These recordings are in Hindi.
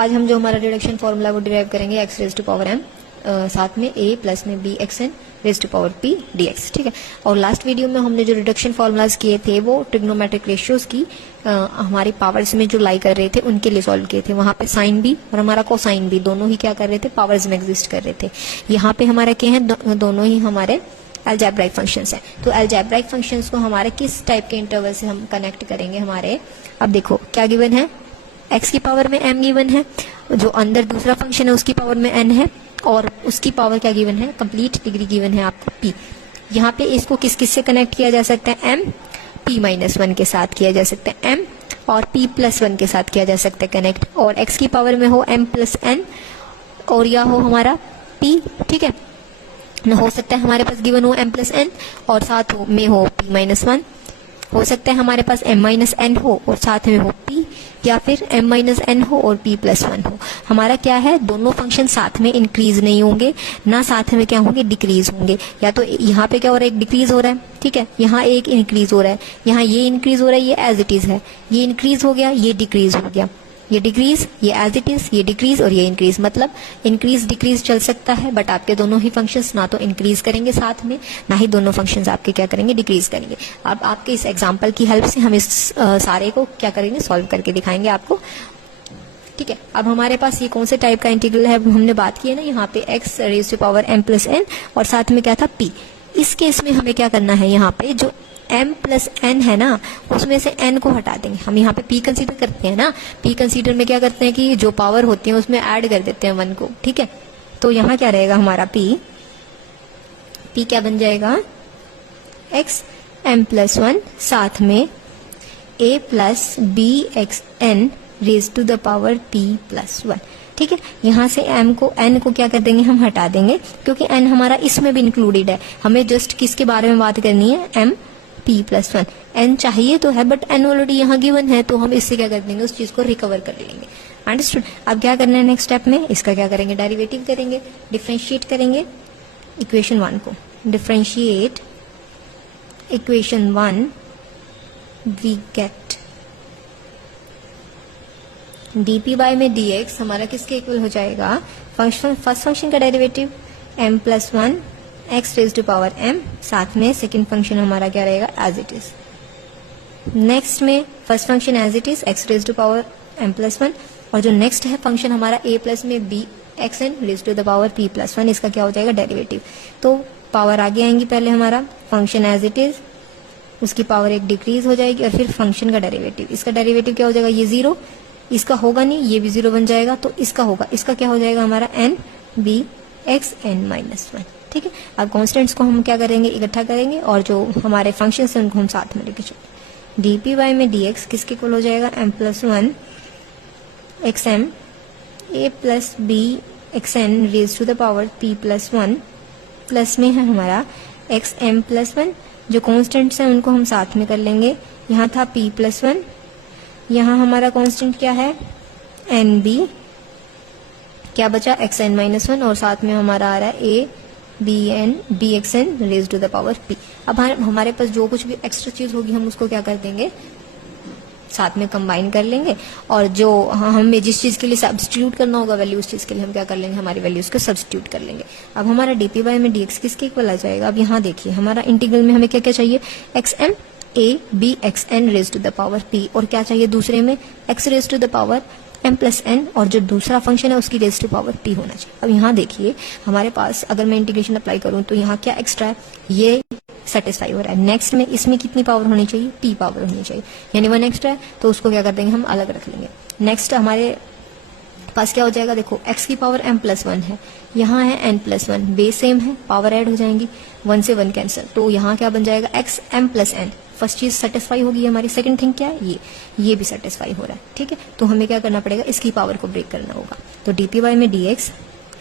आज हम जो हमारा रिडक्शन फॉर्मूला वो डिराइव करेंगे X raise to power M साथ में ए प्लस में B x N raise to power P D X, ठीक है। और लास्ट वीडियो में हमने जो रिडक्शन फॉर्मूलाज किए थे वो ट्रिग्नोमेट्रिक रेशियोज की हमारी पावर्स में जो लाई कर रहे थे उनके लिए सॉल्व किए थे। वहां पे साइन भी और हमारा कोसाइन भी दोनों ही क्या कर रहे थे, पावर्स में एग्जिस्ट कर रहे थे। यहाँ पे हमारे क्या है, दोनों ही हमारे अलजेब्राइक फंक्शंस हैं। तो अलजेब्राइक फंक्शंस को हमारे किस टाइप के इंटरवल से हम कनेक्ट करेंगे हमारे, अब देखो क्या गिवन है, x की पावर में m गिवन है, जो अंदर दूसरा फंक्शन है उसकी पावर में n है और उसकी पावर क्या गिवन है, कंप्लीट डिग्री गिवन है आपको p। यहाँ पे इसको किस किस से कनेक्ट किया जा सकता है, m p-1 के साथ किया जा सकता है, m और p+1 के साथ किया जा सकता है कनेक्ट, और x की पावर में हो m+n और या हो हमारा p, ठीक है। हो सकता है हमारे पास गिवन हो m+n और साथ हो में हो p-1, हो सकता है हमारे पास m-n हो और साथ में हो p, या फिर m-n हो और p+1 हो। हमारा क्या है, दोनों फंक्शन साथ में इंक्रीज नहीं होंगे ना साथ में क्या होंगे, डिक्रीज होंगे। या तो यहाँ पे क्या हो रहा है, एक डिक्रीज हो रहा है, ठीक है, यहाँ एक इंक्रीज हो रहा है, यहाँ ये इंक्रीज हो रहा है, ये एज इट इज है, ये इंक्रीज हो गया, ये डिक्रीज हो गया, ये डिक्रीज, ये एज इट इज, ये डिक्रीज और ये इंक्रीज। मतलब इंक्रीज डिक्रीज चल सकता है बट आपके दोनों ही फंक्शंस ना तो इंक्रीज करेंगे साथ में, ना ही दोनों फंक्शंस आपके क्या करेंगे, डिक्रीज करेंगे। अब आपके इस एग्जांपल की हेल्प से हम इस सारे को क्या करेंगे, सॉल्व करके दिखाएंगे आपको, ठीक है। अब हमारे पास ये कौन से टाइप का इंटीग्रल है, हमने बात की है ना यहाँ पे x raise to power m+n और साथ में क्या था p। इस केस में हमें क्या करना है, यहाँ पे जो m+n है ना उसमें से n को हटा देंगे। हम यहाँ पे p कंसीडर करते हैं ना, p कंसीडर में क्या करते हैं कि जो पावर होती है उसमें ऐड कर देते हैं 1 को, ठीक है। तो यहाँ क्या रहेगा हमारा p क्या बन जाएगा, x m+1 साथ में a plus b x n raise to the power p+1, ठीक है। यहाँ से n को क्या कर देंगे, हम हटा देंगे क्योंकि n हमारा इसमें भी इंक्लूडेड है। हमें जस्ट किसके बारे में बात करनी है, m p+1। n चाहिए तो है बट n ऑलरेडी यहाँ गिवन है, तो हम इससे क्या कर देंगे, उस चीज को रिकवर कर लेंगे। अंडरस्टूड। अब क्या करना है नेक्स्ट स्टेप में, इसका क्या करेंगे, डेरिवेटिव करेंगे, डिफरेंशिएट करेंगे इक्वेशन 1 को। Differentiate equation 1 we get dp में dx हमारा किसके इक्वल हो जाएगा, फर्स्ट फंक्शन का derivative m+1 x raise to power m, साथ में सेकंड फंक्शन हमारा क्या रहेगा, एज इट इज। नेक्स्ट में first function as it is x raise to power m+1 और जो नेक्स्ट है फंक्शन हमारा a प्लस में b x n raise to the power p+1, इसका क्या हो जाएगा, डेरिवेटिव। तो पावर आगे आएंगी, पहले हमारा फंक्शन एज इट इज, उसकी पावर एक डिक्रीज हो जाएगी और फिर फंक्शन का डेरिवेटिव। इसका डेरिवेटिव क्या हो जाएगा, ये 0, इसका होगा नहीं, ये भी 0 बन जाएगा, तो इसका होगा, इसका क्या हो जाएगा हमारा n b x n-1, ठीक है। अब कॉन्स्टेंट्स को हम क्या करेंगे, इकट्ठा करेंगे और जो हमारे फंक्शन है उनको हम साथ में लेके चलेंगे। dp में dx किसके इक्वल हो जाएगा, m+1 xm a plus b xn raise to the power p+1 plus में है हमारा xm+1, जो कॉन्स्टेंट्स हैं उनको हम साथ में कर लेंगे। यहाँ था p+1, यहाँ हमारा कांस्टेंट क्या है, nb, क्या बचा xn-1 और साथ में हमारा आ रहा है a bxn raise to the power p। अब हमारे पास जो कुछ भी एक्स्ट्रा चीज होगी हम उसको क्या कर देंगे, साथ में कंबाइन कर लेंगे और जो हमें जिस चीज के लिए सब्स्टिट्यूट करना होगा वैल्यू, उस चीज के लिए हम क्या कर लेंगे, हमारी वैल्यूज को सब्स्टिट्यूट कर लेंगे। अब हमारा dp में dx किसके इक्वल आ जाएगा, अब यहाँ देखिए हमारा इंटीग्रल में हमें क्या क्या चाहिए, xm a b x n raise to the power p और क्या चाहिए दूसरे में, x raise to the power m+n और जो दूसरा फंक्शन है उसकी रेज टू पावर p होना चाहिए। अब यहाँ देखिए हमारे पास अगर मैं इंटीग्रेशन अप्लाई करूँ तो यहाँ क्या एक्स्ट्रा है, ये सेटिस्फाई हो रहा है। नेक्स्ट में इसमें कितनी पावर होनी चाहिए, p पावर होनी चाहिए, यानी 1 एक्स्ट्रा है, तो उसको क्या कर देंगे, हम अलग रख लेंगे। नेक्स्ट हमारे पास क्या हो जाएगा, देखो x की पावर m+1 है, यहाँ है n+1, बेस सेम है, पावर ऐड हो जाएंगी, 1 से 1 कैंसिल, तो यहाँ क्या बन जाएगा, x m+n। फर्स्ट चीज सेटिस्फाई होगी हमारी, सेकंड थिंग क्या है, ये भी सेटिस्फाई हो रहा है, ठीक है। तो हमें क्या करना पड़ेगा, इसकी पावर को ब्रेक करना होगा। तो dp में dx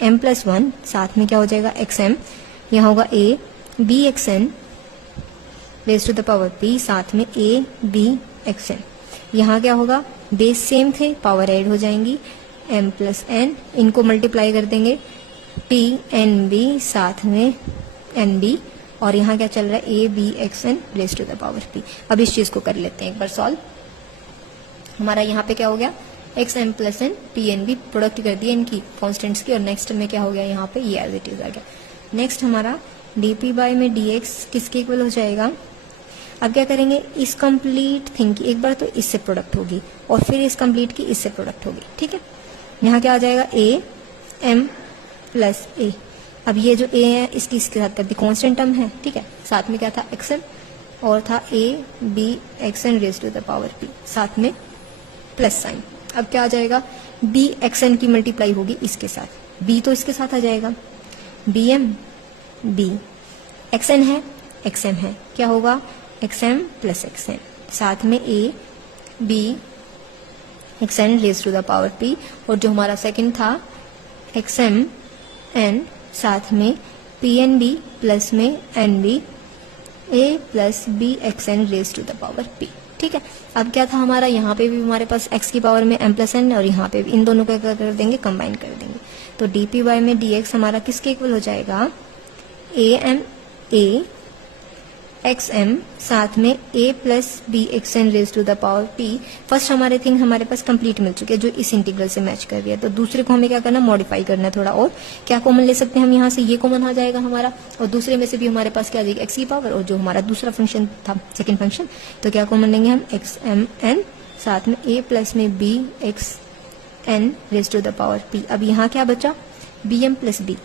m+1 साथ में क्या हो जाएगा, xm, यहाँ होगा a b xn raise to the power p, साथ में a b xn, यहाँ क्या होगा, बेस सेम थे, पावर ऐड हो जाएंगी, m+n, इनको मल्टीप्लाई कर देंगे, p nb साथ में nb और यहाँ क्या चल रहा है, a b xn raise to the power p। अब इस चीज को कर लेते हैं एक बार सॉल्व। हमारा यहाँ पे क्या हो गया, x m plus n p n b, product कर दिया इनकी कॉन्स्टेंट्स की, और नेक्स्ट में क्या हो गया यहाँ पे ये एज इट इज आ गया। नेक्स्ट हमारा डी पी बाई में डी एक्स किसके इक्वल हो जाएगा। अब क्या करेंगे, इस कंप्लीट थिंग की एक बार तो इससे प्रोडक्ट होगी और फिर इस कंप्लीट की इससे प्रोडक्ट होगी, ठीक है। यहाँ क्या आ जाएगा ए एम प्लस ए। अब ये जो ए है इसकी इसके साथ कर दी, कांस्टेंट टर्म है, ठीक है। साथ में क्या था एक्स एन और था a b x N raise to the power P, साथ में प्लस साइन। अब क्या आ जाएगा, बी एक्स एन की मल्टीप्लाई होगी इसके साथ, बी तो इसके साथ आ जाएगा, b m b x n है एक्स एम है, क्या होगा x m plus x n, साथ में a b x N raise to the power p, और जो हमारा सेकंड था एक्स एम एन, साथ में पी एन बी प्लस में n b a plus B x N raise to the power p, ठीक है। अब क्या था हमारा, यहाँ पे भी हमारे पास एक्स की पावर में एम प्लस एन, और यहाँ पे भी इन दोनों को क्या कर देंगे, कंबाइन कर देंगे। तो डी पी वाई में डी एक्स हमारा किसके इक्वल हो जाएगा, A M A X M, साथ में ए plus B x N raise to the power P. First हमारे थिंग हमारे पास कंप्लीट मिल चुके हैं जो इस इंटीग्रल से मैच कर रही है, तो दूसरे को हमें क्या करना, मॉडिफाई करना है थोड़ा, और क्या कॉमन ले सकते हैं हम यहाँ से, ये कॉमन आ जाएगा हमारा, और दूसरे में से भी हमारे पास क्या आ जाएगी एक्स की पावर, और जो हमारा दूसरा फंक्शन था सेकेंड फंक्शन, तो क्या कॉमन लेंगे हम एक्स एम एन, साथ में ए प्लस में B x N raise to the power p. अब यहाँ क्या बचा, बी एम प्लस बी,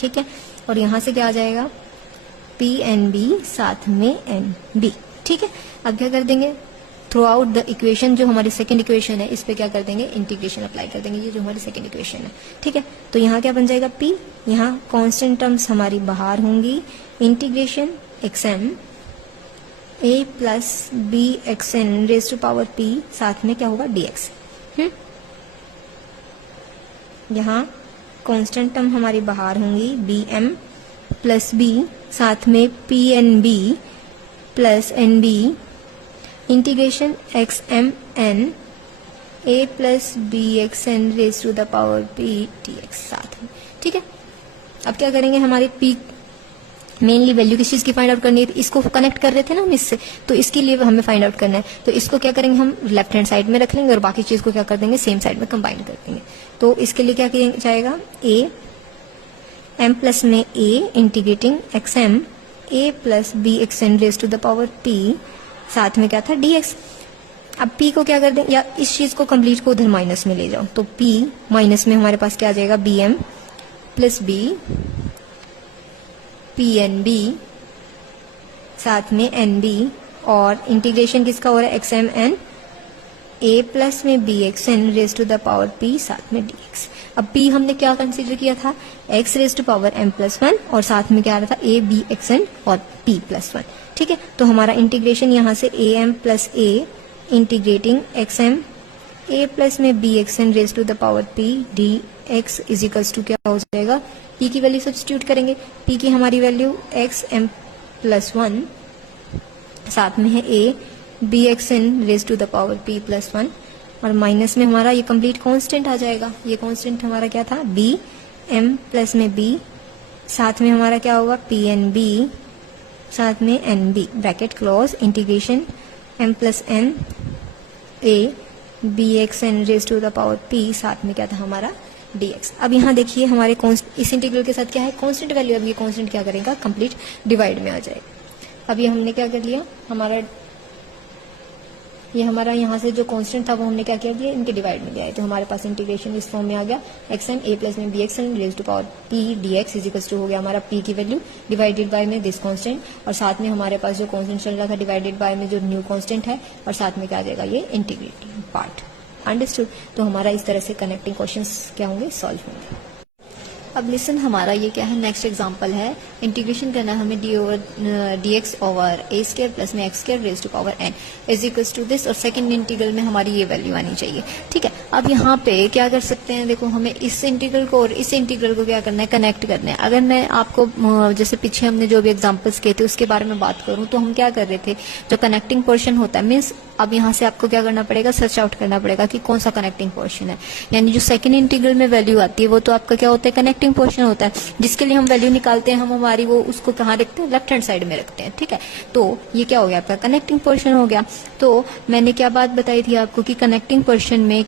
ठीक है, और यहाँ से क्या आ जाएगा पी एन बी साथ में एन बी, ठीक है। अब क्या कर देंगे, थ्रू आउट द इक्वेशन, जो हमारी सेकंड इक्वेशन है इस पे क्या कर देंगे, इंटीग्रेशन अप्लाई कर देंगे, ये जो हमारी सेकंड इक्वेशन है, ठीक है। तो यहाँ क्या बन जाएगा पी, यहाँ कांस्टेंट टर्म्स हमारी बाहर होंगी, integration x M A plus B x N raise to power P, साथ में क्या होगा डी एक्स। यहाँ कांस्टेंट टर्म हमारी बाहर होंगी, बी एम प्लस बी, साथ में p n b plus n b, integration x M N A plus B x N raise to the power P D x, साथ में, ठीक है। अब क्या करेंगे, हमारी पी मेनली वैल्यू किस चीज की फाइंड आउट करनी है, इसको कनेक्ट कर रहे थे ना हम इससे, तो इसके लिए हमें फाइंड आउट करना है, तो इसको क्या करेंगे हम लेफ्ट हैंड साइड में रख लेंगे और बाकी चीज को क्या कर देंगे सेम साइड में कंबाइन कर देंगे। तो इसके लिए क्या किया जाएगा, ए एम प्लस में A integrating X M A plus B x N raise to the power P, साथ में क्या था डी एक्स। अब p को क्या कर दें, या इस चीज को कंप्लीट को उधर माइनस में ले जाओ, तो p माइनस में हमारे पास क्या आ जाएगा, b m plus b p n b, साथ में एन बी, और इंटीग्रेशन किसका हो रहा है, x M N A plus में B x N raise to the power p, साथ में डी एक्स। अब p हमने क्या कंसीडर किया था, x raise to power m plus 1, और साथ में क्या आ रहा था a b x n और p प्लस 1, ठीक है। तो हमारा इंटीग्रेशन यहाँ से a m plus a integrating x m a plus में b x n raise to the power p d x is equals to क्या हो जाएगा, p की वैल्यू सब्स्टिट्यूट करेंगे, p की हमारी वैल्यू x m प्लस 1, साथ में है a b x n raise to the power p plus 1, और माइनस में हमारा ये कंप्लीट कांस्टेंट आ जाएगा, ये कांस्टेंट हमारा क्या था, b m प्लस में b, साथ में हमारा क्या होगा पी एन बी, साथ में n b, bracket close, integration m plus n a b x N raise to the power p, साथ में क्या था हमारा dx। अब यहाँ देखिए हमारे इस इंटीग्रल के साथ क्या है, कांस्टेंट वैल्यू, अब ये कांस्टेंट क्या करेगा, कंप्लीट डिवाइड में आ जाएगा। अब ये हमने क्या कर लिया, हमारा यहाँ से जो कांस्टेंट था वो हमने क्या किया, इनके डिवाइड में लिया है, तो हमारे पास इंटीग्रेशन इस फॉर्म में आ गया, एक्स एन ए प्लस में B x N raise to power P D x is equals to हो गया हमारा p की वैल्यू डिवाइडेड बाय में दिस कांस्टेंट, और साथ में हमारे पास जो कांस्टेंट चल रहा था डिवाइडेड बाय में जो न्यू कांस्टेंट है, और साथ में क्या आ जाएगा, ये इंटीग्रेटिंग पार्ट। अंडरस्टूड। तो हमारा इस तरह से कनेक्टिंग क्वेश्चंस क्या होंगे, सॉल्व होंगे। अब लिसन, हमारा ये क्या है, नेक्स्ट एग्जांपल है, इंटीग्रेशन करना है हमें d x over a square plus में x square raise to power n is equals to this, और सेकंड इंटीग्रल में हमारी ये वैल्यू आनी चाहिए, ठीक है। अब यहाँ पे क्या कर सकते हैं, देखो हमें इस इंटीग्रल को और इस इंटीग्रल को क्या करना है, कनेक्ट करना है। अगर मैं आपको जैसे पीछे हमने जो भी एग्जाम्पल्स किए थे उसके बारे में बात करूँ, तो हम क्या कर रहे थे, जो कनेक्टिंग पोर्शन होता है, मीन्स अब यहाँ से आपको क्या करना पड़ेगा, सर्च आउट करना पड़ेगा कि कौन सा कनेक्टिंग पोर्शन है, यानी जो सेकंड इंटीग्रल में वैल्यू आती है वो तो आपका क्या होता है, कनेक्टिंग कनेक्टिंग पोर्शन होता है, जिसके लिए हम वैल्यू निकालते हैं, हम हमारी वो उसको कहाँ रखते हैं, लेफ्ट हैंड साइड में रखते हैं, ठीक है। तो ये क्या हो गया आपका कनेक्टिंग पोर्शन हो गया। तो मैंने क्या बात बताई थी आपको कि कनेक्टिंग पोर्शन में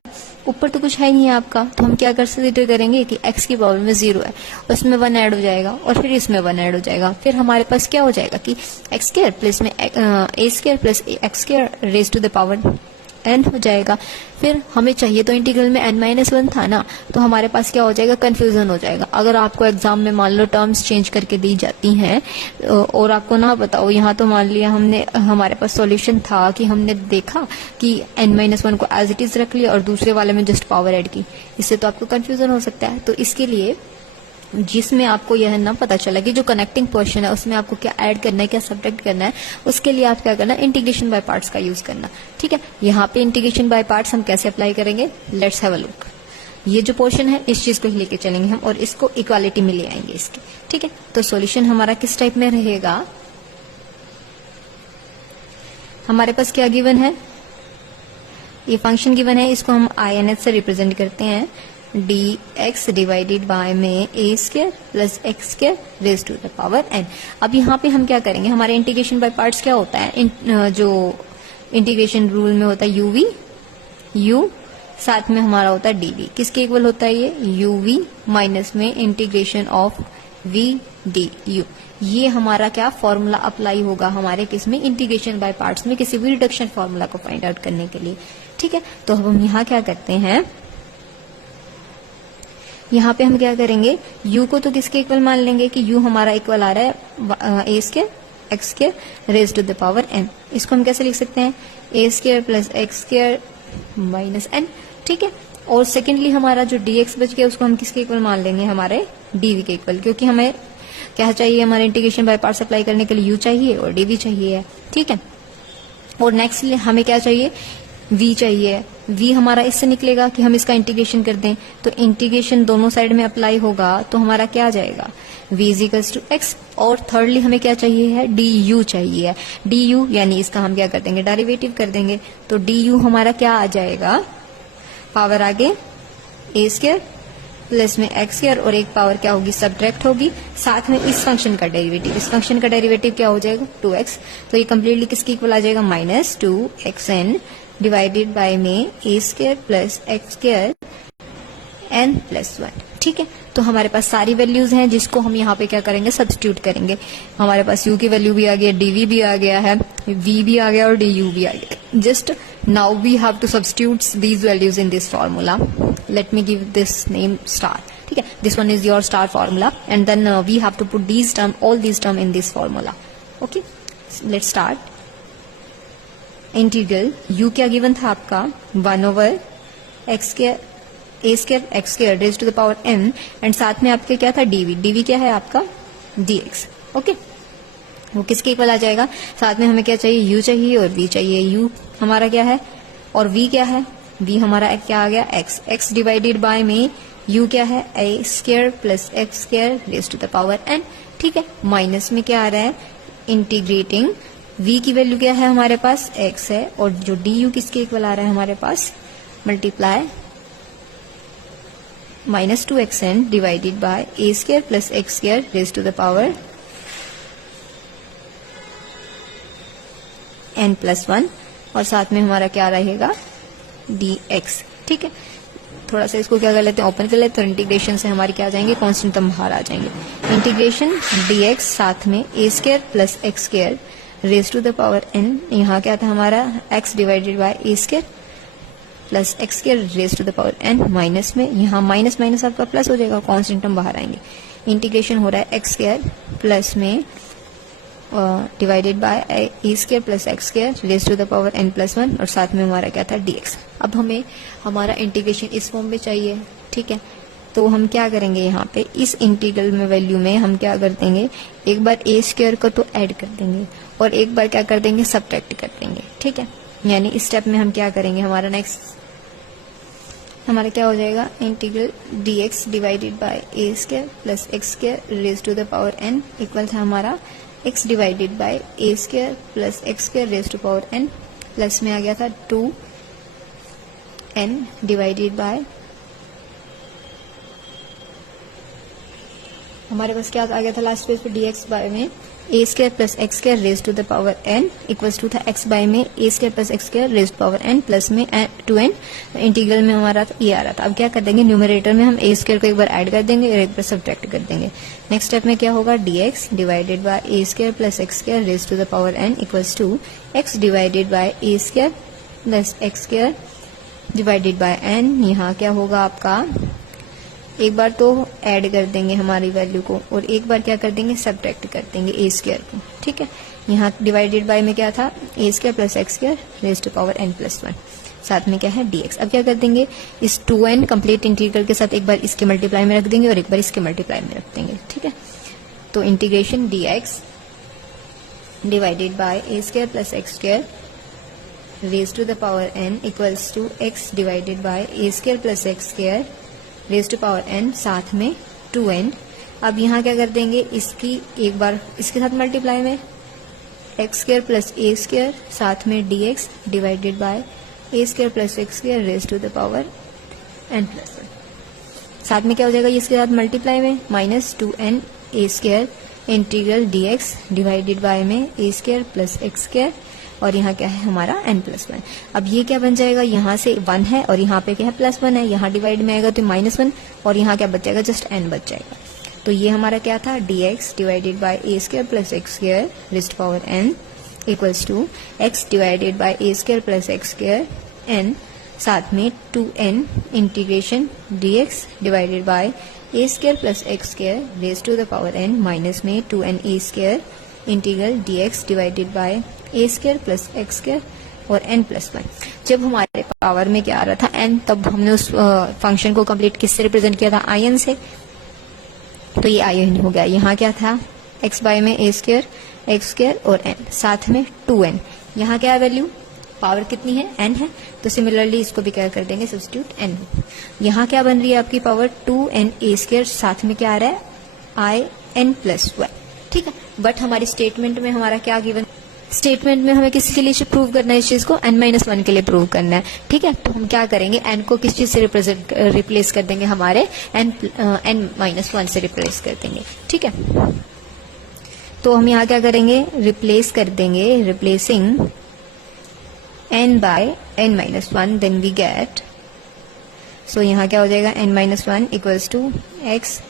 ऊपर तो कुछ है नहीं है आपका, तो हम क्या कंसीडर करेंगे कि x की पावर में 0 है, उसमें 1 ऐड हो जाएगा और फिर इसमें 1 ऐड हो जाएगा, फिर हमारे पास क्या हो जाएगा कि एक्स स्क्वायर प्लस में A square plus x square raise to the power n हो जाएगा। फिर हमें चाहिए तो इंटीग्रल में n-1 था ना, तो हमारे पास क्या हो जाएगा, कंफ्यूजन हो जाएगा। अगर आपको एग्जाम में मान लो टर्म्स चेंज करके दी जाती हैं और आपको ना बताओ, यहाँ तो मान लिया हमने, हमारे पास सॉल्यूशन था कि हमने देखा कि n-1 को एज इट इज रख लिया और दूसरे वाले में जस्ट पावर ऐड की, इससे तो आपको कंफ्यूजन हो सकता है। तो इसके लिए जिसमें आपको यह ना पता चला कि जो कनेक्टिंग पोर्शन है उसमें आपको क्या ऐड करना है, क्या सब्ट्रैक्ट करना है, उसके लिए आप क्या करना, इंटीग्रेशन बाय पार्ट्स का यूज करना, ठीक है। यहाँ पे इंटीग्रेशन बाय पार्ट्स हम कैसे अप्लाई करेंगे, लेट्स हैव अ लुक। ये जो पोर्शन है इस चीज को ही लेके चलेंगे हम और इसको इक्वालिटी में ले आएंगे इसकी, ठीक है। तो सॉल्यूशन हमारा किस टाइप में रहेगा, हमारे पास क्या गिवन है, ये फंक्शन गिवन है, इसको हम INH से रिप्रेजेंट करते हैं, dx डिवाइडेड बाय में a square plus x square raise to the power n। अब यहाँ पे हम क्या करेंगे, हमारे इंटीग्रेशन बाय पार्ट्स क्या होता है, जो इंटीग्रेशन रूल में होता है uv u, साथ में हमारा होता है dv, किसके इक्वल होता है ये uv माइनस में इंटीग्रेशन ऑफ v du। ये हमारा क्या फॉर्मूला अप्लाई होगा हमारे किस में, इंटीग्रेशन बाय पार्ट्स में, किसी भी रिडक्शन फॉर्मूला को फाइंड आउट करने के लिए, ठीक है। तो अब हम यहाँ क्या करते हैं, यहाँ पे हम क्या करेंगे, u को तो किसके इक्वल मान लेंगे कि u हमारा इक्वल आ रहा है a square x square raise to the power n। इसको हम कैसे लिख सकते हैं, a square plus x square minus n, ठीक है। और सेकेंडली हमारा जो dx बच गया उसको हम किसके इक्वल मान लेंगे, हमारे dv के इक्वल, क्योंकि हमें क्या चाहिए, हमारे इंटीग्रेशन बाय पार्ट्स अप्लाई करने के लिए u चाहिए और dv चाहिए, ठीक है। और नेक्स्ट हमें क्या चाहिए, v चाहिए। v हमारा इससे निकलेगा कि हम इसका इंटीग्रेशन कर दें, तो इंटीग्रेशन दोनों साइड में अप्लाई होगा तो हमारा क्या आ जाएगा, v is equals to x। और थर्डली हमें क्या चाहिए है, du चाहिए, du यानी इसका हम क्या कर देंगे, डेरिवेटिव कर देंगे, तो du हमारा क्या आ जाएगा, पावर आगे a स्क्वायर प्लस में एक्स स्क्वायर और एक पावर क्या होगी, सब्ट्रैक्ट होगी, साथ में इस फंक्शन का डेरिवेटिव, इस फंक्शन का डेरिवेटिव क्या हो जाएगा 2x। तो ये कम्प्लीटली किसकी इक्वल आ जाएगा, -2xn डिवाइडेड बाय में a square plus x square n plus 1, ठीक है। तो हमारे पास सारी वैल्यूज हैं जिसको हम यहाँ पे क्या करेंगे, सब्स्टिट्यूट करेंगे। हमारे पास u की वैल्यू भी आ गई है, dv भी आ गया है, v भी आ गया और du भी आ गया। Just now we have to substitute these values in this formula. Let me give this name star, ठीक है, this one is your star formula and then we have to put these term, all these term in this formula. Okay, let's start. Integral u क्या गिवन था आपका, 1/x square a square x square raise to the power n and साथ में आपके क्या था dv क्या है आपका dx। ओके, वो किसके इक्वल आ जाएगा, साथ में हमें क्या चाहिए, u चाहिए और v चाहिए। u हमारा क्या है और v क्या है, v हमारा क्या आ गया x डिवाइडेड बाय में u क्या है a square plus x square raise to the power n, ठीक है। माइनस में क्या आ रहा है, इंटीग्रेटिंग v की वैल्यू क्या है हमारे पास x है और जो du किसके इक्वल आ रहा है हमारे पास, multiply -2xn divided by a square plus x square raise to the power n plus 1 और साथ में हमारा क्या रहेगा dx, ठीक है। थोड़ा सा इसको क्या कर लेते हैं, ओपन कर लेते हैं, तो इंटीग्रेशन से हमारी क्या आ जाएंगे, कांस्टेंट टर्म बाहर आ जाएंगे। इंटीग्रेशन dx साथ में a square plus x square raise to the power n, यहाँ क्या था हमारा x divided by a square plus x square raise to the power n, minus में यहाँ माइनस माइनस आपका प्लस हो जाएगा, कांस्टेंट टर्म बाहर आएंगे। इंटीग्रेशन हो रहा है एक्स स्क्वायर प्लस में divided by A square plus x square raise to the power n plus 1 और साथ में हमारा क्या था dx। अब हमें हमारा इंटीग्रेशन इस फॉर्म में चाहिए, ठीक है। तो हम क्या करेंगे, यहाँ पे इस इंटीग्रल में वैल्यू में हम क्या कर देंगे, एक बार ए स्क्वायर को तो ऐड कर देंगे और एक बार क्या कर देंगे, सब्ट्रैक्ट कर देंगे, ठीक है। यानी इस स्टेप में हम क्या करेंगे, हमारा नेक्स्ट हमारा क्या हो जाएगा, integral dx divided by A square plus x square raise to the power n equal था हमारा x divided by A square plus x square raise to power n, plus में आ गया था 2n डिवाइडेड बाय हमारे पास क्या आ गया था लास्ट पेज पे, dx बाय में A square plus x square raise to the power n equals to था x बाय में A square plus x square raise to power n plus में 2n, इंटीग्रल में हमारा ये आ रहा था। अब क्या कर देंगे, न्यूमरेटर में हम ए स्क्वायर को एक बार ऐड कर देंगे और एक बार सब्ट्रैक्ट कर देंगे। नेक्स्ट स्टेप में क्या होगा, dx divided by A square plus x square raise to the power n equals to x divided by A square plus x square divided by n। यहाँ क्या होगा आपका, एक बार तो ऐड कर देंगे हमारी वैल्यू को और एक बार क्या कर देंगे, सब्ट्रैक्ट कर देंगे ए स्क्वायर को। ठीक है, यहाँ डिवाइडेड बाय में क्या था, A square plus x square raise to power n plus 1, साथ में क्या है dx। अब क्या कर देंगे, इस 2n कंप्लीट इंटीग्रल के साथ एक बार इसके मल्टीप्लाई में रख देंगे और एक बार इसके मल्टीप्लाई में रख देंगे। ठीक है, तो integration dx divided by A square plus x square raise to the power n equals to x divided by A square plus x square raise to power n साथ में 2n। अब यहाँ क्या कर देंगे, इसकी एक बार इसके साथ मल्टीप्लाई में x square plus a square साथ में dx divided by A square plus x square raise to the power n plus 1, साथ में क्या हो जाएगा, इसके साथ मल्टीप्लाई में minus 2n a square integral dx divided by में A square plus x square और यहाँ क्या है हमारा n प्लस 1। अब ये क्या बन जाएगा, यहाँ से 1 है और यहाँ पे क्या है प्लस 1 है, यहाँ डिवाइड में आएगा तो माइनस 1 और यहाँ क्या बच जाएगा, जस्ट n बच जाएगा। तो ये हमारा क्या था, dx divided by A square plus x square raised to power n equals to x divided by A square plus x square n साथ में 2n integration dx divided by A square plus x square raised to the power n minus में 2n a square integral dx divided by A square plus x square और n प्लस 1। जब हमारे पावर में क्या आ रहा था n, तब हमने उस फंक्शन को कंप्लीट किससे रिप्रेजेंट किया था, in से, तो ये in हो गया। यहाँ क्या था, x बाय में ए स्क्वायर एक्स स्क्वायर और n साथ में 2n। यहाँ क्या वैल्यू, पावर कितनी है, n है, तो सिमिलरली इसको भी क्या कर देंगे, सब्स्टिट्यूट n। यहाँ क्या बन रही है आपकी पावर 2n ए स्क्वायर साथ में क्या आ रहा है, in प्लस 1। ठीक है, बट हमारी स्टेटमेंट में हमारा क्या गिवन, स्टेटमेंट में हमें किसके लिए प्रूव करना है, इस चीज को n-1 के लिए प्रूव करना है। ठीक है, तो हम क्या करेंगे, n को किस चीज से रिप्लेस कर देंगे, हमारे n-1 से रिप्लेस कर देंगे। ठीक है, तो हम यहाँ क्या करेंगे, रिप्लेस कर देंगे, replacing n by n-1, then we get, so यहाँ क्या हो जाएगा, n-1 equals to x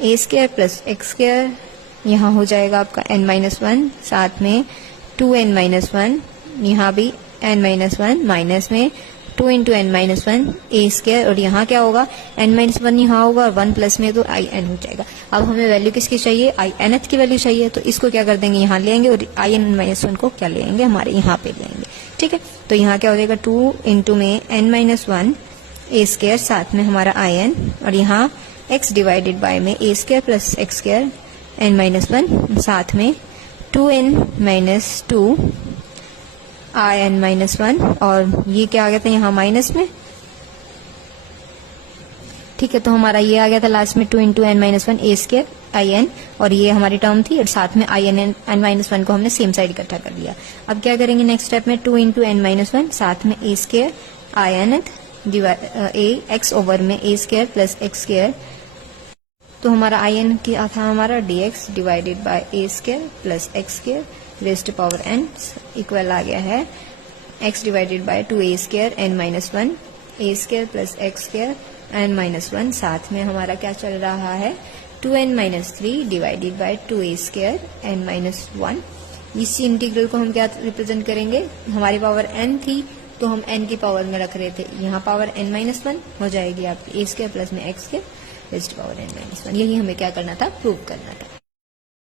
A square plus x square, यहाँ हो जाएगा आपका n-1 साथ में 2n-1, यहाँ भी n-1 माइनस में 2 इंटू n-1 ए स्क्वायर और यहाँ क्या होगा, n-1 यहाँ होगा और 1 प्लस में तो in हो जाएगा। अब हमें वैल्यू किसकी चाहिए, nth की वैल्यू चाहिए, तो इसको क्या कर देंगे, यहाँ ले आएंगे और in-1 को क्या ले आएंगे, हमारे यहाँ पे ले आएंगे। ठीक है, तो यहाँ क्या हो जाएगा, 2 इंटू में n-1 ए स्क्वायर साथ में हमारा in और यहाँ x डिवाइडेड बाय में A square plus x square n-1 साथ में 2n-2 in-1 और ये क्या आ गया था यहाँ माइनस में। ठीक है, तो हमारा ये आ गया था लास्ट में 2 into n-1 A square in और ये हमारी टर्म थी और साथ में in-1 को हमने सेम साइड इकट्ठा कर लिया। अब क्या करेंगे नेक्स्ट स्टेप में, 2 इंटू n-1 साथ में A square in A X over में A square plus x square, तो हमारा in क्या था, हमारा dx divided by A square plus x square raised to power n equal आ गया है x डिवाइडेड बाय 2a स्क्वायर n-1 A square plus x square n-1 साथ में हमारा क्या चल रहा है, 2n-3 डिवाइडेड बाय 2a स्क्वायर n-1। इस इंटीग्रल को हम क्या रिप्रेजेंट करेंगे, हमारी पावर n थी तो हम n की पावर में रख रहे थे, यहाँ पावर n-1 हो जाएगी आपकी ए स्क्वायर प्लस में x square raised to power n-1। यही हमें क्या करना था, प्रूव करना था।